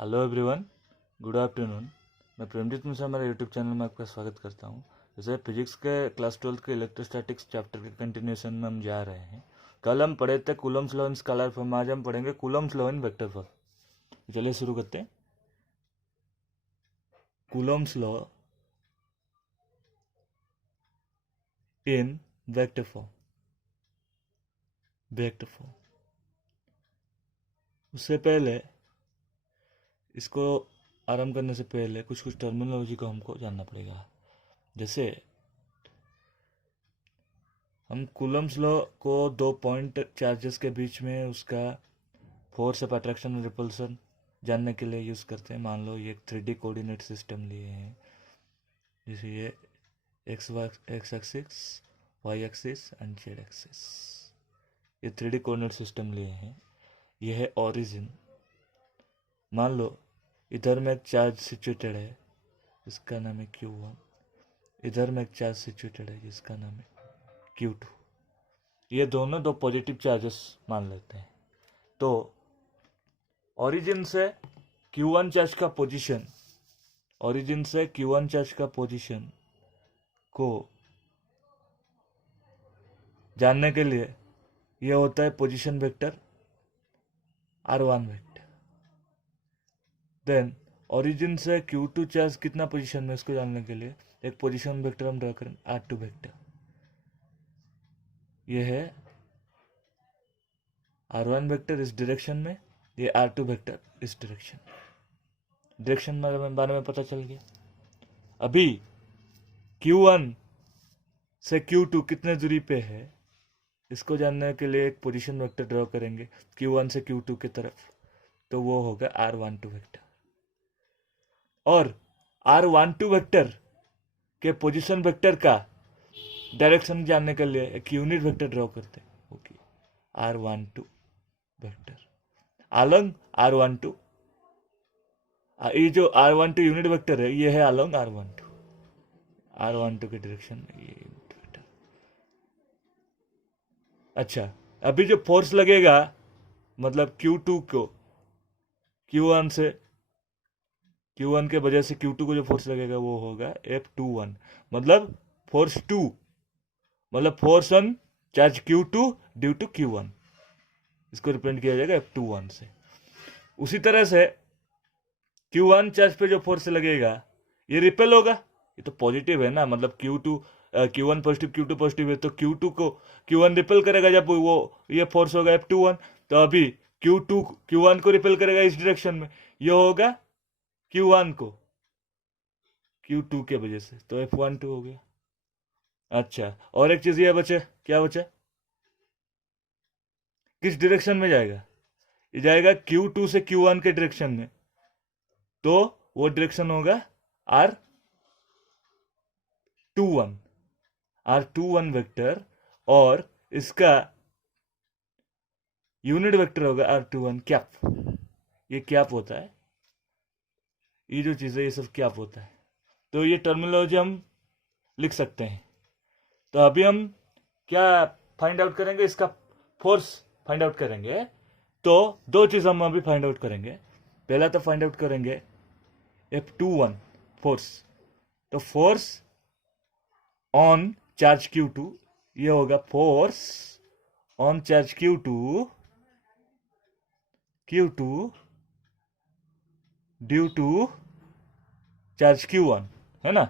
Hello everyone, good afternoon. मैं प्रेमजीत मिश्रा मेरे YouTube channel में आपका स्वागत करता हूं। जैसे फिजिक्स के क्लास 12 के इलेक्ट्रोस्टैटिक्स चैप्टर के कंटिन्यूएशन में हम जा रहे हैं। कल हम पढ़े थे Coulomb's law in scalar form, आज हम पढ़ेंगे Coulomb's law in vector form. चलिए शुरू करते हैं। Coulomb's law in vector form. उससे पहले इसको आरंभ करने से पहले कुछ टर्मिनोलॉजी को हमको जानना पड़ेगा। जैसे हम कूलम्स लॉ को दो पॉइंट चार्जेस के बीच में उसका फोर्स ऑफ अट्रैक्शन और रिपल्सन जानने के लिए यूज़ करते हैं। मान लो ये 3D कोऑर्डिनेट सिस्टम लिए हैं, जैसे ये X axis, Y axis and Z axis. ये 3D कोऑर्डिनेट सिस्टम लिए हैं। ये है ओरिजिन। मान लो इधर में एक चार्ज सिचुएटेड है, इसका नाम है Q1। इधर में एक चार्ज सिचुएटेड है जिसका नाम है Q2। ये दोनों दो पॉजिटिव चार्जेस मान लेते हैं। तो ओरिजिन से Q1 चार्ज का पोजीशन, ओरिजिन से Q1 चार्ज का पोजीशन को जानने के लिए यह होता है position vector R1 vector. Then origin से Q2 चार्ज कितना पोजीशन में, इसको जानने के लिए एक पोजीशन वेक्टर हम ड्रा करें R2 वेक्टर। यह है R1 वेक्टर इस डायरेक्शन में, ये R2 वेक्टर इस डायरेक्शन बारे में पता चल गया। अभी Q1 से Q2 कितने दूरी पे है, इसको जानने के लिए एक पोजीशन वेक्टर ड्रॉ करेंगे Q1 से Q2 की तरफ, तो वो होगा R12 वेक्टर। और R12 वेक्टर के पोजीशन वेक्टर का डायरेक्शन जानने के लिए एक यूनिट वेक्टर ड्रॉ करते हैं, okay. R12 vector along R12, ये जो R12 यूनिट वेक्टर है ये है अलोंग R12 के डायरेक्शन में ये यूनिट वेक्टर। अच्छा, अभी जो फोर्स लगेगा मतलब Q2 को Q1 के वजह से Q2 को जो फोर्स लगेगा वो होगा F21, मतलब फोर्स 2, मतलब force on charge Q2 due to Q1। इसको रिप्रेजेंट किया जाएगा F21 से। उसी तरह से Q1 चार्ज पे जो फोर्स लगेगा ये रिपेल होगा, ये तो पॉजिटिव है ना, मतलब Q1 पॉजिटिव Q2 पॉजिटिव है, तो Q2 को Q1 रिपेल करेगा जब वो ये फोर्स होगा F21। तो अभी Q2 Q1 को रिपेल करेगा इस डायरेक्शन में, ये होगा Q1 को Q2 के वजह से, तो F12 हो गया। अच्छा, और एक चीज ये बचे, क्या बचा, किस डायरेक्शन में जाएगा, ये जाएगा Q2 से Q1 के डायरेक्शन में, तो वो डायरेक्शन होगा R21 वेक्टर, और इसका यूनिट वेक्टर होगा R21 कैप। ये कैप होता है, ये जो चीज़ है ये सब कैप होता है। तो ये टर्मिनोलॉजी हम लिख सकते हैं। तो अभी हम क्या फाइंड आउट करेंगे, इसका फोर्स फाइंड आउट करेंगे। तो दो चीज़ हम अभी फाइंड आउट करेंगे। पहला तो फाइंड आउट करेंगे F21 फोर्स। तो फोर्स ऑन चार्ज Q2, ये होगा force on charge Q2 due to charge Q1, है ना।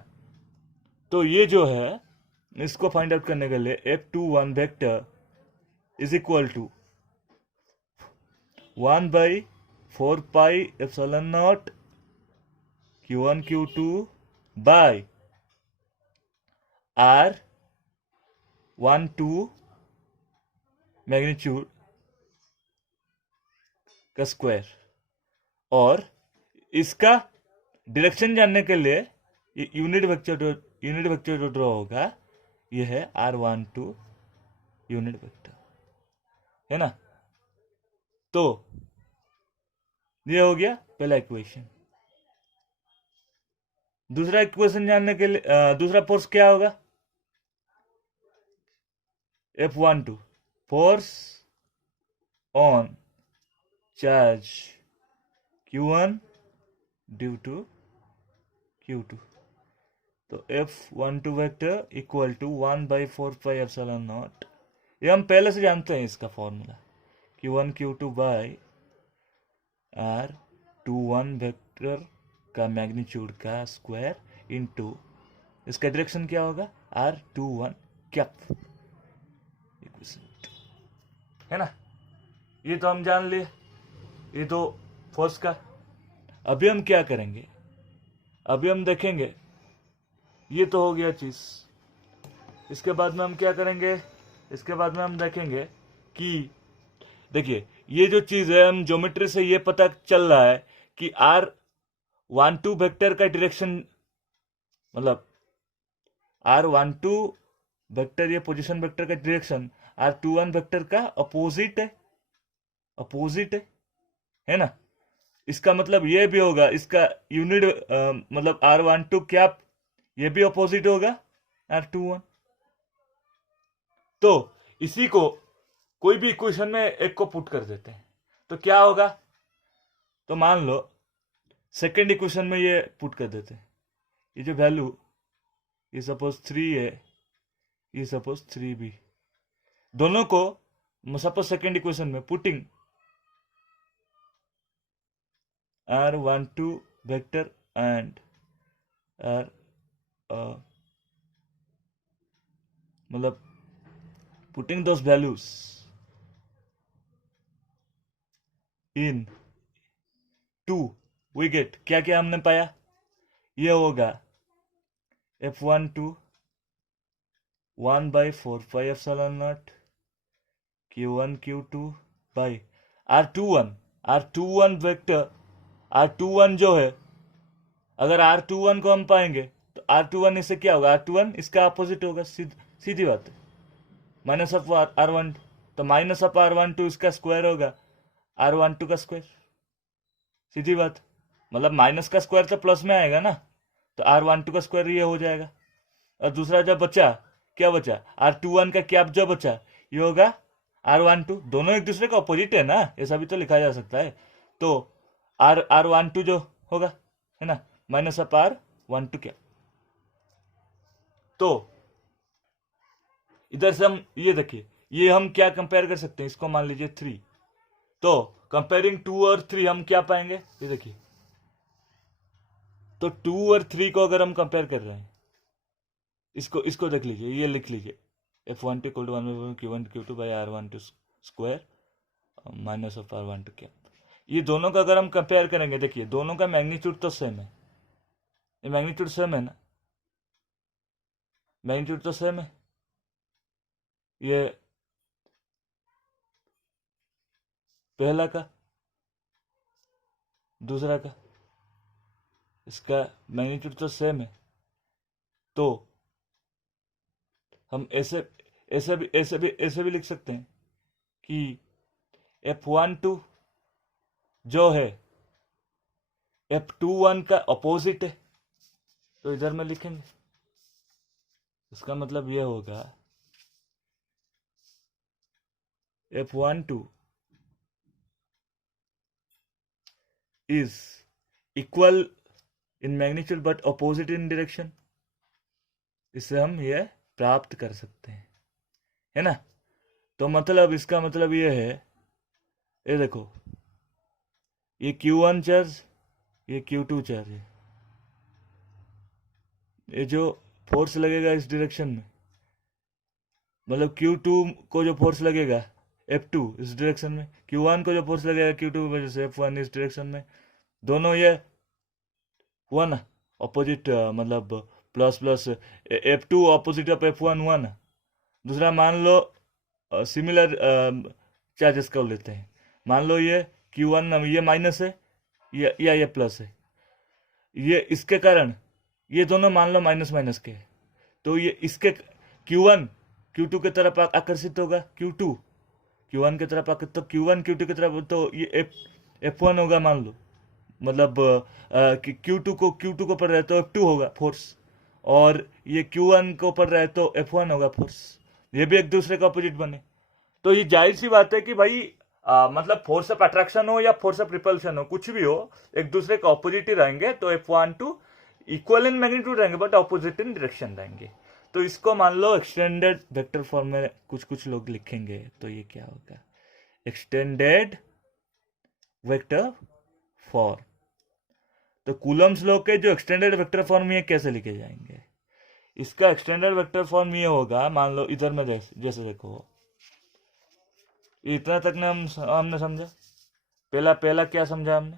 तो ये जो है इसको फाइंड आउट करने के लिए F21 vector is equal to 1/4 pi epsilon naught Q1 Q2 by R12 magnitude का स्क्वायर। और इसका डायरेक्शन जानने के लिए ये यूनिट वेक्टर जो ड्रॉ होगा ये है R12 यूनिट वेक्टर, है ना। तो ये हो गया पहला इक्वेशन। दूसरा इक्वेशन जानने के लिए दूसरा फोर्स क्या होगा, F12 force on charge Q1 due to Q2। तो F12 वेक्टर इक्वल टू 1/4πε0। ये हम पहले से जानते हैं इसका formula, Q1 Q2 by R21 vector का मैग्नीट्यूड का स्क्वायर इनटू इसका डायरेक्शन क्या होगा, R21 कैप, है ना। ये तो हम जान लिए, ये तो फोर्स का। अभी हम क्या करेंगे, अभी हम देखेंगे, ये तो हो गया चीज। इसके बाद में हम क्या करेंगे, इसके बाद में हम देखेंगे कि देखिए ये जो चीज है, हम ज्योमेट्री से ये पता चल रहा है कि R12 वेक्टर का डायरेक्शन, मतलब R12 वेक्टर, ये पोजीशन वेक्टर का डायरेक्शन R21 वेक्टर का अपोजिट है, अपोजिट है ना। इसका मतलब ये भी होगा, इसका यूनिट मतलब R12 कैप ये भी अपोजिट होगा R21। तो इसी को कोई भी इक्वेशन में एक को पुट कर देते हैं तो क्या होगा, तो मान लो सेकेंड इक्वेशन में ये पुट कर देते हैं, ये जो वैल्यू, ये सपोज 3 है, ये सपोज 3b, दोनों को सपोज सेकेंड इक्वेशन में putting R12 vector and R मतलब putting those values in 2, we get क्या क्या हमने पाया, ये होगा F12 1/4πε0 Q1 Q2 by R21 vector, R21 जो है, अगर R21 को हम पाएंगे तो R21 इससे क्या होगा, R21 इसका अपोजिट होगा, सीधी बात है, माइनस ऑफ R12, तो माइनस ऑफ R12 इसका स्क्वायर होगा, R12 का स्क्वायर, सीधी बात, मतलब माइनस का स्क्वायर तो प्लस में आएगा ना, तो R12 का स्क्वायर ये हो जाएगा। और दूसरा जो बचा, क्या बचा, R21 का कैप जो बचा, ये होगा R12, दोनों एक दूसरे का अपोजिट है ना, ऐसा भी तो लिखा जा सकता है। तो R12 जो होगा, है ना, माइनस ऑफ R12 कैप। तो इधर से हम ये देखिए, ये हम क्या कंपेयर कर सकते हैं, इसको मान लीजिए 3, तो कंपेयरिंग 2 और 3 हम क्या पाएंगे, ये देखिए, तो 2 और 3 को अगर हम कंपेयर कर रहे हैं, इसको देख लीजिए, ये लिख लीजिए F12 equal to 1/4 Q1 Q2 by R12 square minus of R12 cap. ये दोनों का अगर हम कंपेयर करेंगे, देखिए दोनों का मैग्नीट्यूड तो सेम है, ये मैग्नीट्यूड सेम है ना, मैग्नीट्यूड तो सेम है, ये पहला का दूसरा का, इसका मैग्नीट्यूड तो सेम है। तो हम ऐसे भी लिख सकते हैं कि F12 जो है F21 का अपोजिट है, तो इधर में लिखेंगे, इसका मतलब यह होगा F12 is equal in magnitude but opposite in direction। इससे हम ये प्राप्त कर सकते हैं, है ना। तो मतलब इसका मतलब ये है, ये देखो, ये Q1 चार्ज, ये Q2 चार्ज है, ये जो फोर्स लगेगा इस डायरेक्शन में, मतलब Q2 को जो फोर्स लगेगा F2 इस डायरेक्शन में, Q1 को जो फोर्स लगेगा Q2 की वजह से F1 इस डायरेक्शन में, दोनों ये हुआ ना ऑपोजिट, मतलब plus plus F2 opposite of F1 हुआ ना। दूसरा मान लो सिमिलर चार्जेस कर लेते हैं, मान लो ये Q1 ये माइनस है, ये प्लस है, ये इसके कारण ये दोनों मान लो माइनस माइनस के, तो ये इसके Q1 Q2 की तरफ आकर्षित होगा, Q2 Q1 की तरफ आकर्षित, तो Q1 Q2 की तरफ, तो ये F1 होगा मान लो, मतलब Q2 को पड़ रहा है तो F2 होगा फोर्स, और ये Q1 को पड़ रहा है तो F1 होगा फोर्स, ये भी एक दूसरे का अपोजिट बने। तो ये जाहिर सी बात है कि भाई मतलब फोर्स ऑफ अट्रैक्शन हो या फोर्स ऑफ रिपल्शन हो, कुछ भी हो, एक दूसरे के ऑपोजिट ही रहेंगे, तो F12 इक्वल इन मैग्नीट्यूड रहेंगे बट ऑपोजिट इन डायरेक्शन रहेंगे। तो इसको मान लो एक्सटेंडेड वेक्टर फॉर्म में कुछ कुछ लोग लिखेंगे, तो ये क्या होगा, एक्सटेंडेड वेक्टर फॉर्म। तो कूलम्स लॉ के जो एक्सटेंडेड वेक्टर फॉर्म ये कैसे लिखे जाएंगे, इसका एक्सटेंडेड वेक्टर फॉर्म ये होगा, मान लो इधर में जैसे देखो, इतना तक ने हमने समझा। पहला पहला क्या समझा हमने,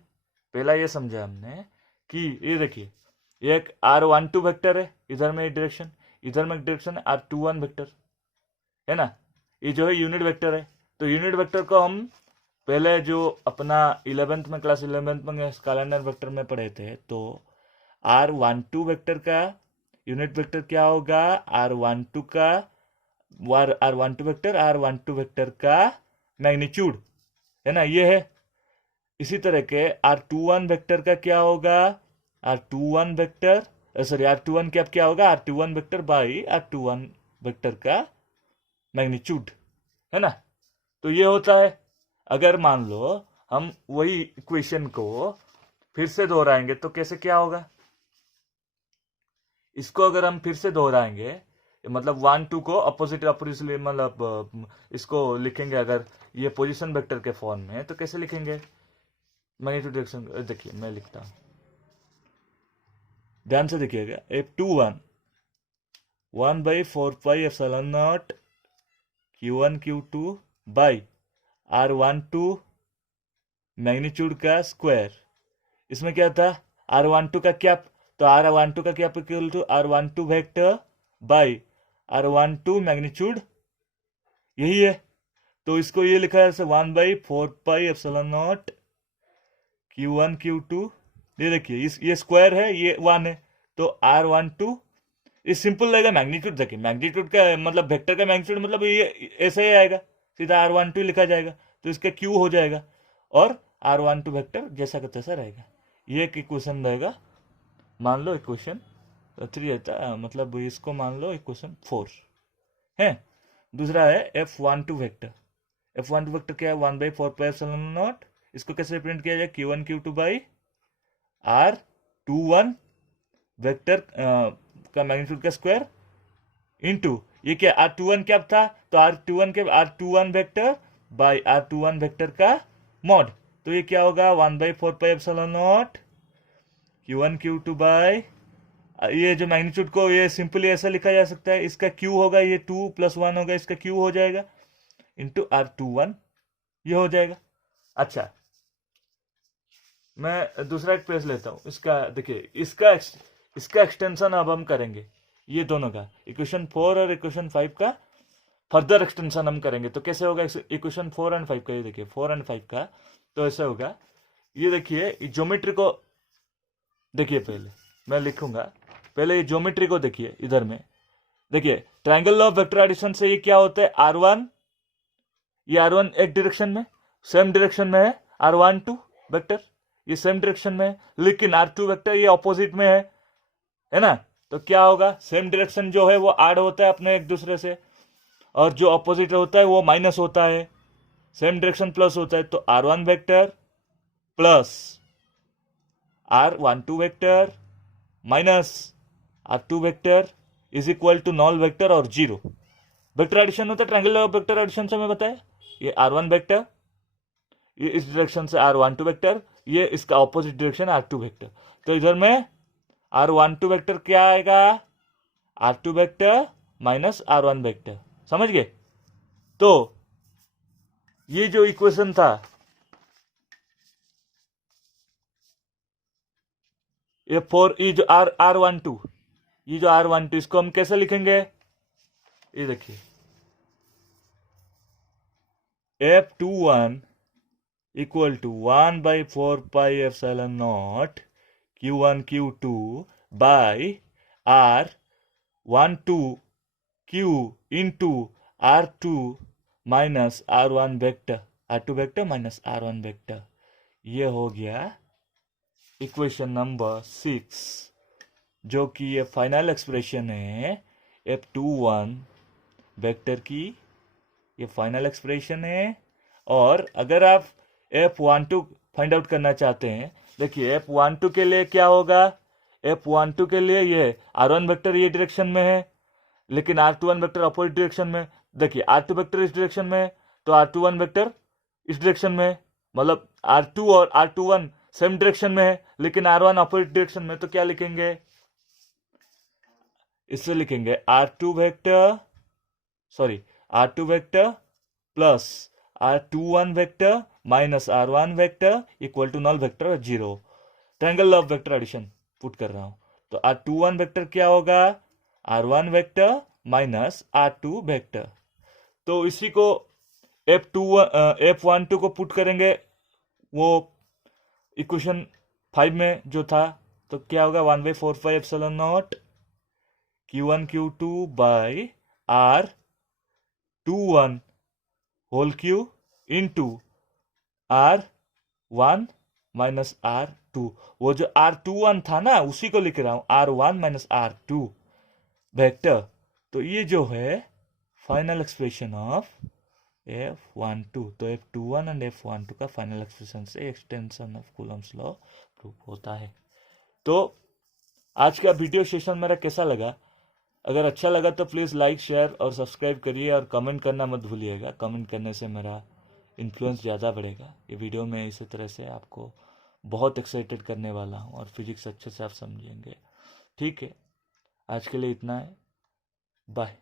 पहला ये समझा हमने कि ये देखिए, ये एक R12 वेक्टर है, इधर में डायरेक्शन, इधर में डायरेक्शन R21 वेक्टर है ना, ये जो है यूनिट वेक्टर है। तो यूनिट वेक्टर को हम पहले जो अपना 11th में, क्लास 11th में स्केलर वेक्टर में पढ़े थे, तो R12 वेक्टर का यूनिट वेक्टर क्या होगा, R12 का R12 वेक्टर का मैग्नीट्यूड है ना, ये है। इसी तरह के R21 वेक्टर का क्या होगा, R21 वेक्टर सॉरी R21 क्या होगा, R21 vector by R21 vector का मैग्नीट्यूड है ना। तो ये होता है। अगर मान लो हम वही इक्वेशन को फिर से दोहराएंगे तो कैसे क्या होगा, इसको अगर हम फिर से दोहराएंगे, मतलब 1 2 को अपोजिट मतलब इसको लिखेंगे, अगर ये पोजीशन वेक्टर के फॉर्म में, तो कैसे लिखेंगे, मैग्नीट्यूड डायरेक्शन। देखिए मैं लिखता हूं, ध्यान से देखिएगा, F21 1/4πε0 Q1 Q2 by R12 magnitude का स्क्वायर। इसमें क्या था, R12 का कैप, तो R12 का cap equal to R12 vector by R12 magnitude, यही है। तो इसको ये लिखा है 1/4πε0 Q1 Q2, ये देखिए ये स्क्वायर है, ये 1 है, तो R12 ये सिंपल लगेगा। मैग्नीट्यूड देखिए, मैग्नीट्यूड का मतलब वेक्टर का मैग्नीट्यूड मतलब ये ऐसे ही आएगा, सीधा R12 लिखा जाएगा, तो इसका Q हो जाएगा, और R12 वेक्टर जैसा का तैसा रहेगा। ये एक इक्वेशन रहेगा, मान लो इक्वेशन 3 रहता है, मतलब इसको मान लो इक्वेशन 4 है। दूसरा है F12 वेक्टर। F12 वेक्टर क्या है, 1/4πε0, इसको कैसे रिप्रेजेंट किया जाए, Q1 Q2 by R21 vector का मैग्नीट्यूड का स्क्वायर इनटू ये क्या, R21 क्या था, तो R21 vector by R21 vector का मॉड। तो ये क्या होगा, 1/4πε0 Q1 Q2 बाई, ये जो मैग्नीट्यूड को ये सिंपली ऐसा लिखा जा सकता है, इसका Q होगा, ये 2 + 1 होगा, इसका Q हो जाएगा, इंटू R21 ये हो जाएगा। अच्छा, मैं दूसरा एक पेज लेता हूं, इसका देखिए, इसका एक्सटेंशन अब हम करेंगे, ये दोनों का इक्वेशन 4 और इक्वेशन 5 का फर्दर एक्सटेंशन हम करेंगे। तो कैसे होगा इक्वेशन 4 और 5 का, ये देखिए 4 और 5 का, तो ऐसा होगा, ये देखिए ज्योमेट्री को देखिए, पहले मैं लिखूंगा, पहले ये ज्योमेट्री को देखिए, इधर में देखिए, ट्राइंगल ऑफ वेक्टर एडिशन से ये क्या होता है, R1, ये R1 एक डायरेक्शन में, सेम डायरेक्शन में है, R12 वेक्टर ये सेम डायरेक्शन में है, लेकिन R2 वेक्टर ये ऑपोजिट में है ना। तो क्या होगा, सेम डायरेक्शन जो है वो ऐड होता है अपने एक दूसरे से, और जो ऑपोजिट होता है वो माइनस होता है, सेम डायरेक्शन प्लस होता है। तो R1 vector plus R12 vector minus R2 vector is equal to null vector और 0। वेक्टर एडिशन होता है ट्रायंगल ऑफ वेक्टर एडिशन से मैं बताया, ये R1 वेक्टर, ये इस डायरेक्शन से R12 वेक्टर, ये इसका ऑपोजिट डायरेक्शन R2 वेक्टर। तो इधर में R12 वेक्टर क्या आएगा, R2 vector minus R1 vector, समझ गए। तो ये जो इक्वेशन था, ये 4, ये जो R12, ये जो R12, इसको हम कैसे लिखेंगे, ये देखिए, F21 equal to 1/4πε0 Q1 Q2 by R12 Q into R2 minus R1 vector, R2 vector minus R1 vector. ये हो गया इक्वेशन नंबर 6, जो कि ये फाइनल एक्सप्रेशन है F21 वेक्टर की, ये फाइनल एक्सप्रेशन है। और अगर आप F12 फाइंड आउट करना चाहते हैं, देखिए F12 के लिए क्या होगा, F12 के लिए ये R1 वेक्टर ये डायरेक्शन में है, लेकिन R21 वेक्टर अपोजिट डायरेक्शन में। देखिए R2 वेक्टर इस डायरेक्शन में है, तो R21 वेक्टर इस डायरेक्शन में है, मतलब R2 और R21 सेम डायरेक्शन में है, लेकिन R1 अपोजिट डायरेक्शन में। तो क्या लिखेंगे, इससे लिखेंगे R2 vector plus R21 vector minus R1 vector equal to null vector और 0। Triangle law of vector addition put कर रहा हूं, तो R21 वेक्टर क्या होगा, R1 vector minus R2 vector. तो इसी को F12 को पुट करेंगे वो इक्वेशन 5 में जो था, तो क्या होगा 1/4 epsilon naught Q1 Q2 by R21 whole q into R1 minus R2। वो जो R21 था ना, उसी को लिख रहा हूं, R1 माइनस R2 वेक्टर। तो ये जो है फाइनल एक्सप्रेशन ऑफ F12। तो F21 एंड F12 का फाइनल एक्सप्रेशन से extension of Coulomb's law proof होता है। तो आज का वीडियो सेशन मेरा कैसा लगा, अगर अच्छा लगा तो प्लीज़ लाइक शेयर और सब्सक्राइब करिए, और कमेंट करना मत भूलिएगा। कमेंट करने से मेरा इन्फ्लुएंस ज़्यादा बढ़ेगा। ये वीडियो में इसी तरह से आपको बहुत एक्साइटेड करने वाला हूँ, और फिजिक्स अच्छे से आप समझेंगे। ठीक है, आज के लिए इतना है, बाय।